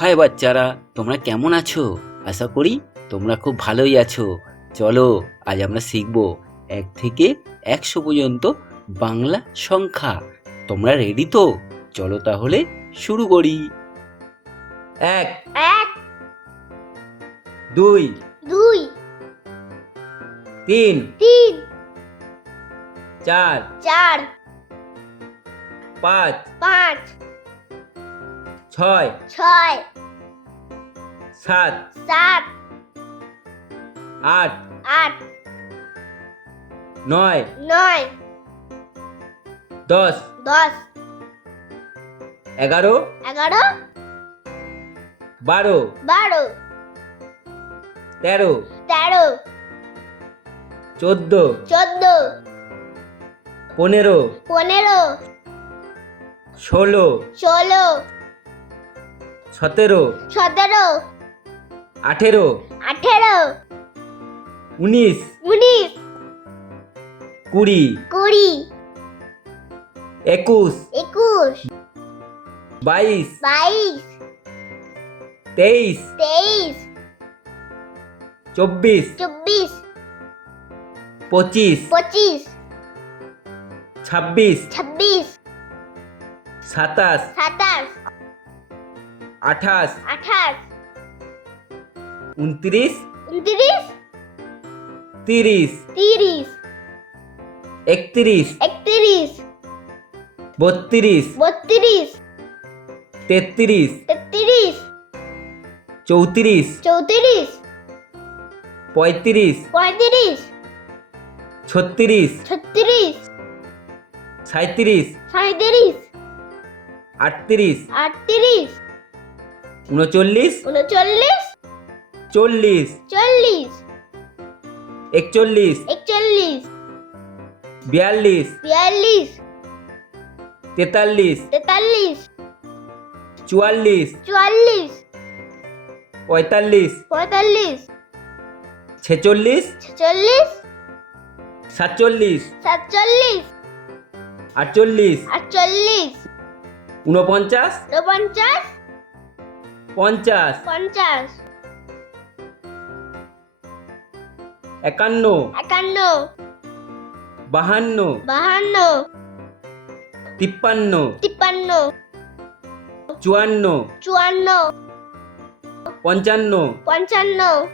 High বাচ্চারা, তোমরা কেমন আছো? আশা করি তোমরা খুব ভালোই আছো। চলো আজ আমরা শিখব 1 থেকে 100 পর্যন্ত বাংলা সংখ্যা। তোমরা রেডি তো? চলো তাহলে শুরু করি। 1 এক 2 দুই 3 তিন 4 চার 5 পাঁচ 6 ছয় 7 সাত 8 আট 9 নয় 10 দশ 11 এগারো 12 বারো 13 তেরো 14 চোদ্দ 15 পনেরো 16 ষোলো 17 সতেরো 18 আঠেরো 19 উনিশ 20 কুড়ি 21 একুশ 22 বাইশ 23 তেইশ 24 চব্বিশ 25 পঁচিশ 26 ছাব্বিশ 27 সাতাশ 28 আঠাশ 29 উনত্রিশ 30 তিরিশ 31 একত্রিশ 32 বত্রিশ 33 তেত্রিশ 34 চৌত্রিশ 35 পঁয়ত্রিশ 36 ছত্রিশ 37 সাঁইত্রিশ 38 আটত্রিশ 39 উনচল্লিশ 40 চল্লিশ 41 একচল্লিশ 42 বিয়াল্লিশ 43 তেতাল্লিশ 44 চুয়াল্লিশ 45 পঁয়তাল্লিশ 46 ছেচল্লিশ 47 সাতচল্লিশ 48 আটচল্লিশ 49 ঊনপঞ্চাশ 50 পঞ্চাশ 51 একান্ন 52 বাহান্ন 53 তিপ্পান্ন 54 চুয়ান্ন 55 পঞ্চান্ন 56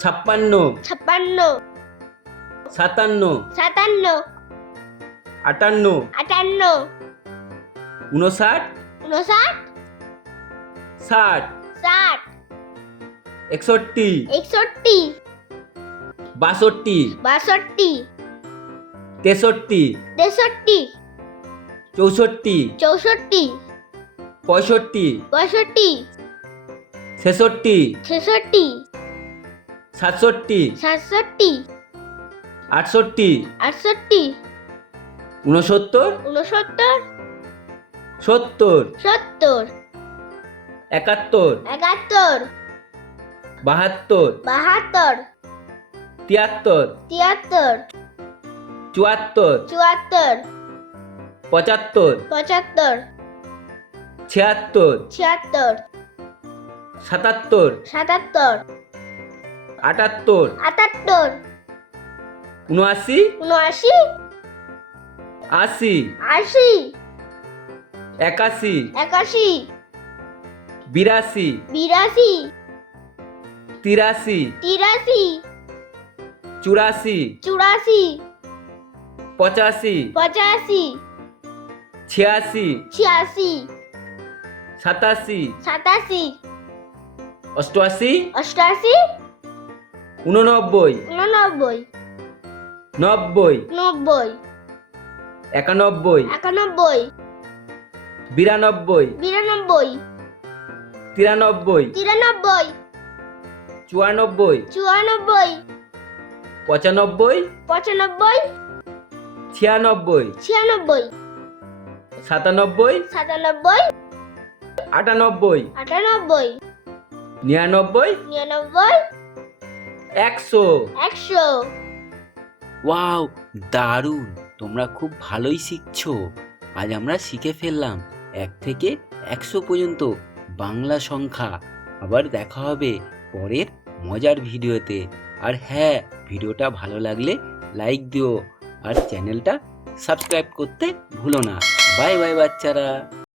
ছাপ্পান্ন 57 সাতান্ন 58 আটান্ন 59 ঊনষাট 60 ষাট 61 একষট্টি 62 বাষট্টি 63 তেষট্টি 64 চৌষট্টি 65 পঁয়ষট্টি 66 ছেষট্টি 67 সাতষট্টি 68 আটষট্টি 69 ঊনসত্তর 70 সত্তর 71 একাত্তর 72 বাহাত্তর 73 তিয়াত্তর 74 চুয়াত্তর 75 পঁচাত্তর 76 ছিয়াত্তর 77 সাতাত্তর 78 আটাত্তর 79 উনআশি 80 আশি 81 একাশি 82 বিরাশি 83 তিরাশি 84 চুরাশি 85 পঁচাশি 86 ছিয়াশি 87 সাতাশি 88 অষ্টাশি 89 ঊননব্বই 90 নব্বই 91 একানব্বই 92 বিরানব্বই 93 তিরানব্বই 94 চুয়ানব্বই 95 পঁচানব্বই 96 ছিয়ানব্বই 97 সাতানব্বই 98 আটানব্বই 99 নিরানব্বই 100 একশো। ওয়াও, দারুণ! তোমরা খুব ভালোই শিখছো। আজ আমরা শিখে ফেললাম 1 থেকে 100 পর্যন্ত বাংলা সংখ্যা। আবার দেখা হবে পরের মজার ভিডিওতে। আর হ্যাঁ, ভিডিওটা ভালো লাগলে লাইক দিও আর চ্যানেলটা সাবস্ক্রাইব করতে ভুলো না। বাই বাই বাচ্চারা।